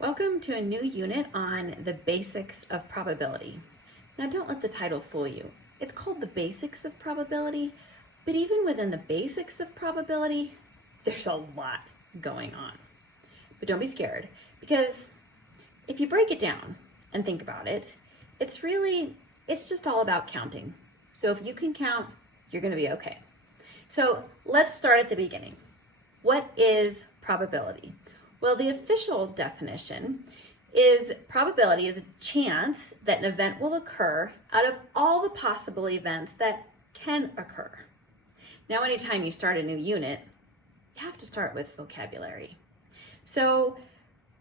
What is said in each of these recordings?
Welcome to a new unit on the basics of probability. Now don't let the title fool you. It's called the basics of probability, but even within the basics of probability, there's a lot going on. But don't be scared, because if you break it down and think about it, it's just all about counting. So if you can count, you're going to be okay. So let's start at the beginning. What is probability? Well, the official definition is probability is a chance that an event will occur out of all the possible events that can occur. Now, anytime you start a new unit, you have to start with vocabulary. So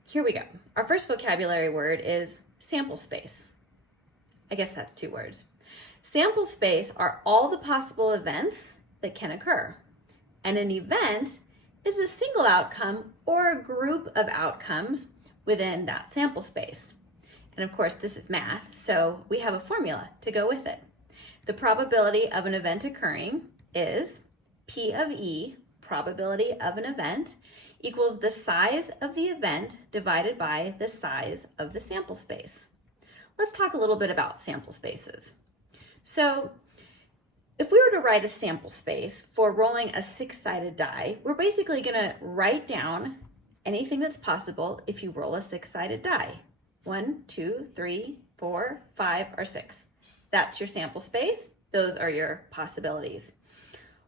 here we go. Our first vocabulary word is sample space. I guess that's two words. Sample space are all the possible events that can occur. And an event is a single outcome or a group of outcomes within that sample space. And of course, this is math, so we have a formula to go with it. The probability of an event occurring is P of E, probability of an event, equals the size of the event divided by the size of the sample space. Let's talk a little bit about sample spaces. So if we were to write a sample space for rolling a six-sided die, we're basically going to write down anything that's possible if you roll a six-sided die. 1, 2, 3, 4, 5, or 6. That's your sample space. Those are your possibilities.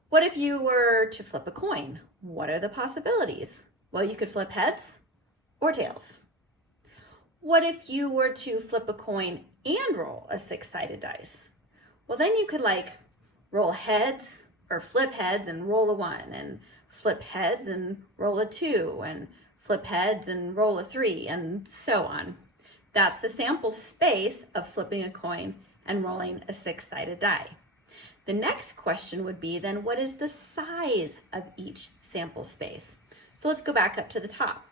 What if you were to flip a coin? What are the possibilities? Well, you could flip heads or tails. What if you were to flip a coin and roll a six-sided dice? Well, then you could roll heads or flip heads and roll a 1, and flip heads and roll a 2, and flip heads and roll a 3, and so on. That's the sample space of flipping a coin and rolling a six-sided die. The next question would be then, what is the size of each sample space? So let's go back up to the top.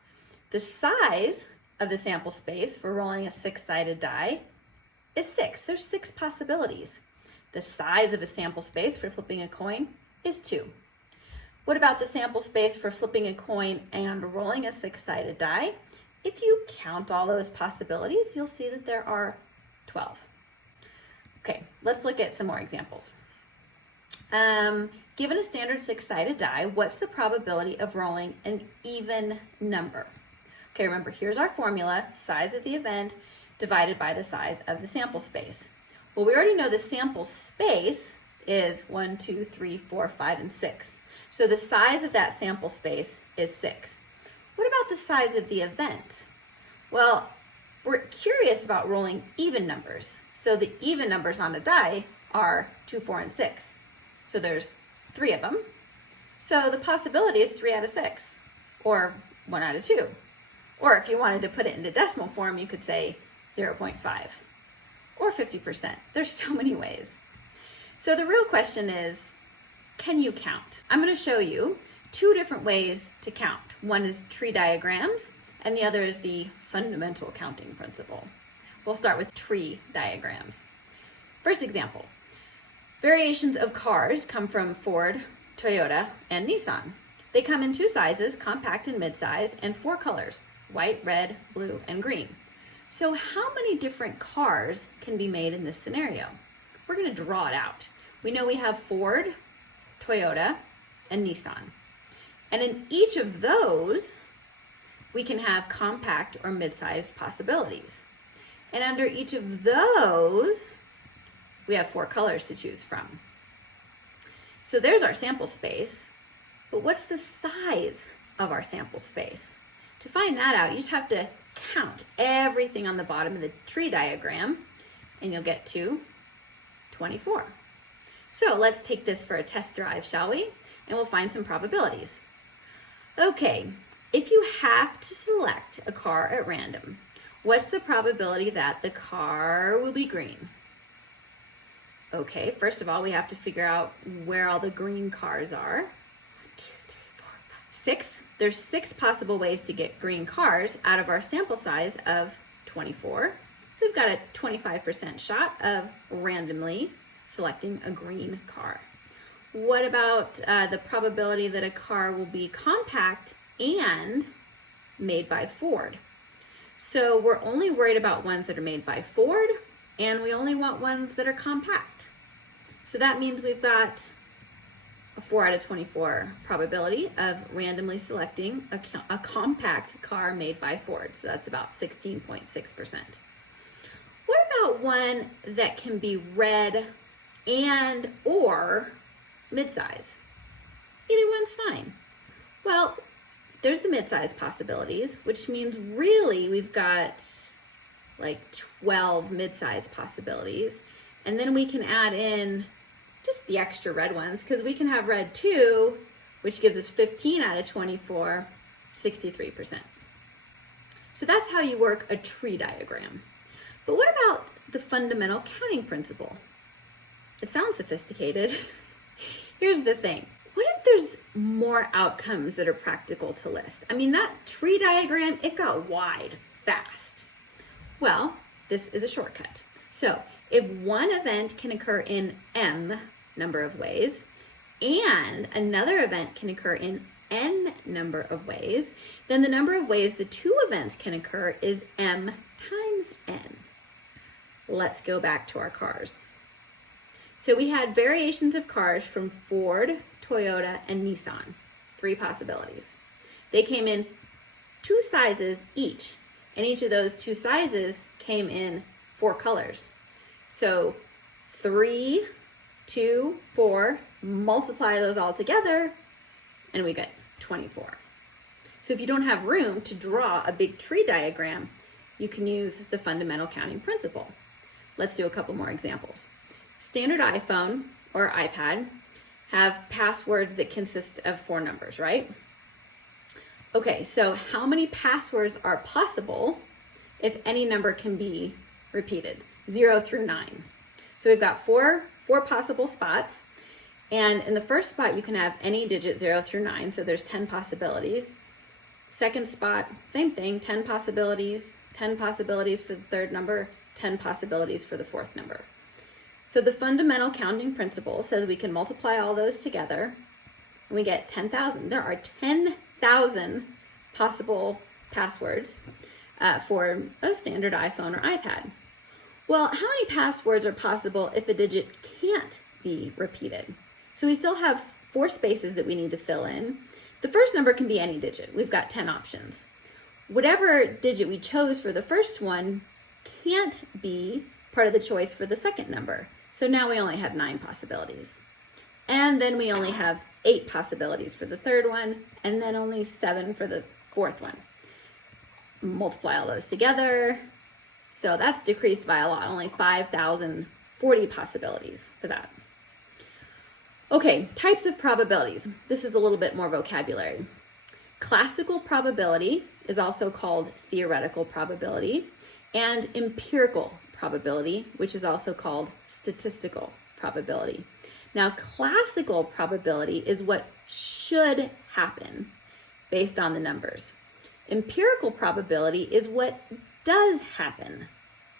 The size of the sample space for rolling a six-sided die is 6. There's 6 possibilities. The size of a sample space for flipping a coin is 2. What about the sample space for flipping a coin and rolling a six-sided die? If you count all those possibilities, you'll see that there are 12. Okay, let's look at some more examples. Given a standard six-sided die, what's the probability of rolling an even number? Okay, remember, here's our formula, size of the event divided by the size of the sample space. Well, we already know the sample space is 1, 2, 3, 4, 5, and 6. So the size of that sample space is 6. What about the size of the event? Well, we're curious about rolling even numbers. So the even numbers on the die are 2, 4, and 6. So there's 3 of them. So the possibility is 3 out of 6, or 1 out of 2. Or if you wanted to put it into decimal form, you could say 0.5. Or 50%. There's so many ways. So the real question is, can you count? I'm going to show you 2 different ways to count. One is tree diagrams, and the other is the fundamental counting principle. We'll start with tree diagrams. First example, variations of cars come from Ford, Toyota, and Nissan. They come in 2 sizes, compact and midsize, and 4 colors, white, red, blue, and green. So how many different cars can be made in this scenario? We're going to draw it out. We know we have Ford, Toyota, and Nissan. And in each of those, we can have compact or mid-sized possibilities. And under each of those, we have 4 colors to choose from. So there's our sample space. But what's the size of our sample space? To find that out, you just have to count everything on the bottom of the tree diagram, and you'll get to 24. So let's take this for a test drive, shall we? And we'll find some probabilities. Okay, if you have to select a car at random, what's the probability that the car will be green? Okay, first of all, we have to figure out where all the green cars are. 1, 2, 3, 4, 5, 6. There's 6 possible ways to get green cars out of our sample size of 24. So we've got a 25% shot of randomly selecting a green car. What about the probability that a car will be compact and made by Ford? So we're only worried about ones that are made by Ford, and we only want ones that are compact. So that means we've got a 4 out of 24 probability of randomly selecting a compact car made by Ford. So that's about 16.6%. What about one that can be red and or midsize? Either one's fine. Well, there's the midsize possibilities, which means really we've got like 12 midsize possibilities. And then we can add in just the extra red ones, because we can have red 2, which gives us 15 out of 24, 63%. So that's how you work a tree diagram. But what about the fundamental counting principle? It sounds sophisticated. Here's the thing. What if there's more outcomes that are practical to list? I mean, that tree diagram, it got wide fast. Well, this is a shortcut. So if one event can occur in M number of ways, and another event can occur in N number of ways, then the number of ways the two events can occur is M times N. Let's go back to our cars. So we had variations of cars from Ford, Toyota, and Nissan. 3 possibilities. They came in 2 sizes each, and each of those 2 sizes came in 4 colors. So 3, 2, 4, multiply those all together, and we get 24. So if you don't have room to draw a big tree diagram, you can use the fundamental counting principle. Let's do a couple more examples. Standard iPhone or iPad have passwords that consist of 4 numbers, right? Okay, so how many passwords are possible if any number can be repeated? 0 through 9. So we've got four possible spots. And in the first spot, you can have any digit 0 through 9. So there's 10 possibilities. Second spot, same thing, 10 possibilities. 10 possibilities for the third number, 10 possibilities for the fourth number. So the fundamental counting principle says we can multiply all those together and we get 10,000. There are 10,000 possible passwords for a standard iPhone or iPad. Well, how many passwords are possible if a digit can't be repeated? So we still have 4 spaces that we need to fill in. The first number can be any digit. We've got 10 options. Whatever digit we chose for the first one can't be part of the choice for the second number. So now we only have 9 possibilities. And then we only have 8 possibilities for the third one, and then only 7 for the fourth one. Multiply all those together. So that's decreased by a lot, only 5,040 possibilities for that. Okay, types of probabilities. This is a little bit more vocabulary. Classical probability is also called theoretical probability, and empirical probability, which is also called statistical probability. Now, classical probability is what should happen based on the numbers. Empirical probability is what does happen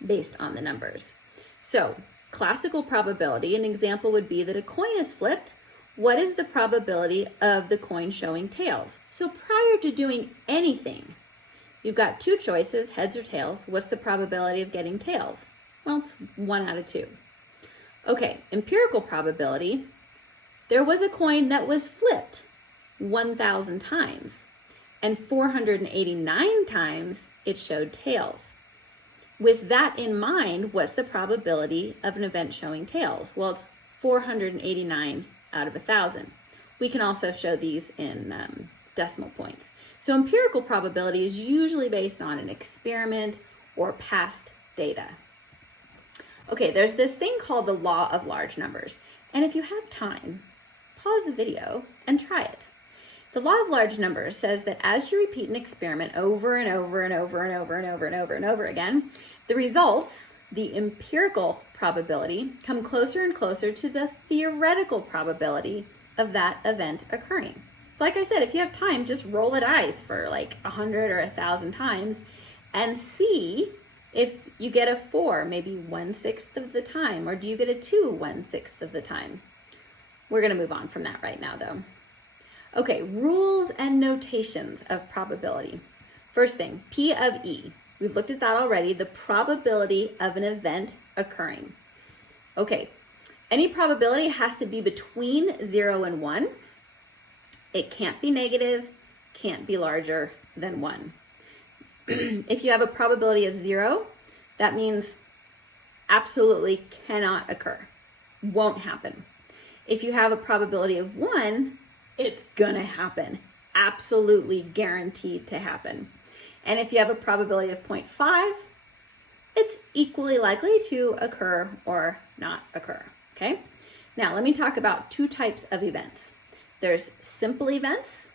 based on the numbers. So, classical probability, an example would be that a coin is flipped. What is the probability of the coin showing tails? So prior to doing anything, you've got 2 choices, heads or tails. What's the probability of getting tails? Well, it's 1 out of 2. Okay, empirical probability. There was a coin that was flipped 1,000 times, and 489 times it showed tails. With that in mind, what's the probability of an event showing tails? Well, it's 489 out of 1,000. We can also show these in decimal points. So empirical probability is usually based on an experiment or past data. Okay, there's this thing called the law of large numbers. And if you have time, pause the video and try it. The law of large numbers says that as you repeat an experiment over and over and over and over and over and over and over again, the results, the empirical probability, come closer and closer to the theoretical probability of that event occurring. So like I said, if you have time, just roll the dice for like 100 or 1,000 times and see if you get a 4, maybe 1/6 of the time, or do you get a 2 1/6 of the time? We're going to move on from that right now though. Okay, rules and notations of probability. First thing, P of E. We've looked at that already, the probability of an event occurring. Okay, any probability has to be between 0 and 1. It can't be negative, can't be larger than 1. If you have a probability of 0, that means absolutely cannot occur, won't happen. If you have a probability of 1, it's gonna happen, absolutely guaranteed to happen. And if you have a probability of 0.5, it's equally likely to occur or not occur, okay? Now, let me talk about two types of events. There's simple events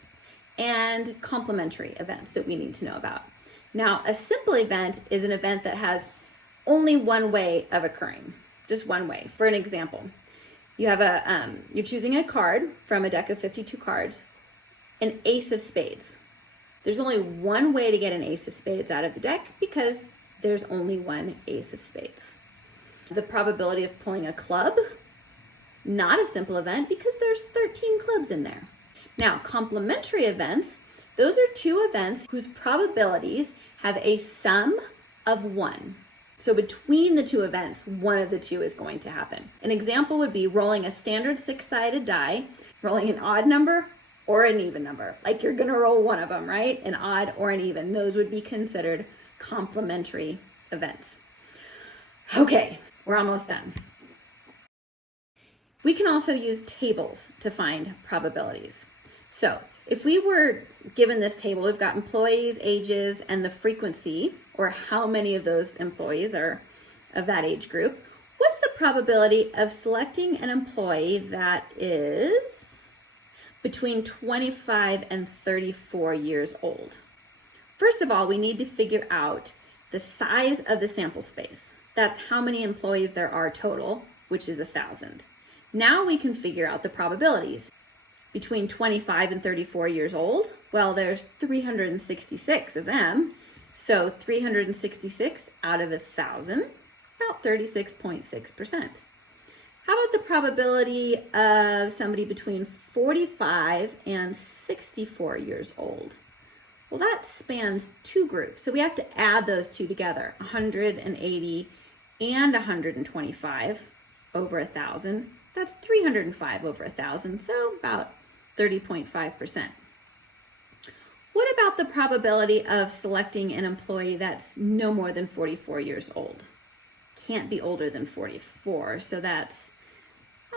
and complementary events that we need to know about. Now, a simple event is an event that has only one way of occurring, just one way. For an example, you have you're choosing a card from a deck of 52 cards, an ace of spades. There's only one way to get an ace of spades out of the deck because there's only one ace of spades. The probability of pulling a club, not a simple event because there's 13 clubs in there. Now, complementary events, those are two events whose probabilities have a sum of 1. So between the two events, one of the two is going to happen. An example would be rolling a standard 6-sided die, rolling an odd number or an even number. Like you're gonna roll one of them, right? An odd or an even. Those would be considered complementary events. Okay, we're almost done. We can also use tables to find probabilities. So if we were given this table, we've got employees, ages, and the frequency, or how many of those employees are of that age group. What's the probability of selecting an employee that is between 25 and 34 years old? First of all, we need to figure out the size of the sample space. That's how many employees there are total, which is 1,000. Now we can figure out the probabilities. Between 25 and 34 years old, well, there's 366 of them. So 366 out of 1,000, about 36.6%. How about the probability of somebody between 45 and 64 years old? Well, that spans two groups. So we have to add those two together, 180 and 125 over 1,000. That's 305 over 1,000, so about 30.5%. What about the probability of selecting an employee that's no more than 44 years old? Can't be older than 44, so that's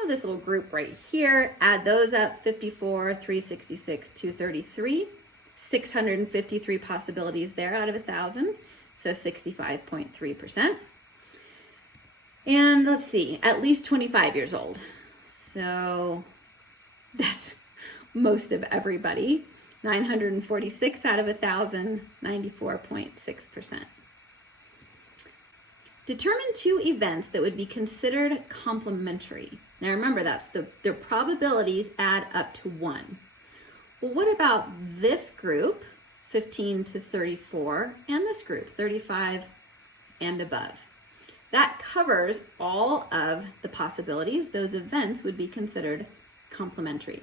this little group right here. Add those up, 54, 366, 233. 653 possibilities there out of 1,000, so 65.3%. And let's see, at least 25 years old. So that's most of everybody. 946 out of 1,000, 94.6%. Determine two events that would be considered complementary. Now remember, their probabilities add up to 1. Well, what about this group, 15 to 34, and this group, 35 and above? That covers all of the possibilities. Those events would be considered complementary.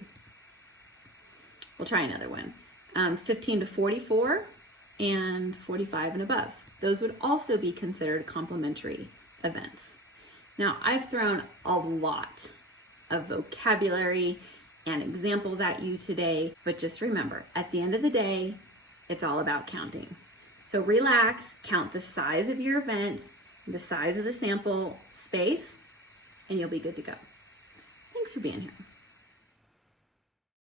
We'll try another one. 15 to 44 and 45 and above. Those would also be considered complementary events. Now, I've thrown a lot of vocabulary and examples at you today, but just remember, at the end of the day, it's all about counting. So relax, count the size of your event, the size of the sample space, and you'll be good to go. Thanks for being here.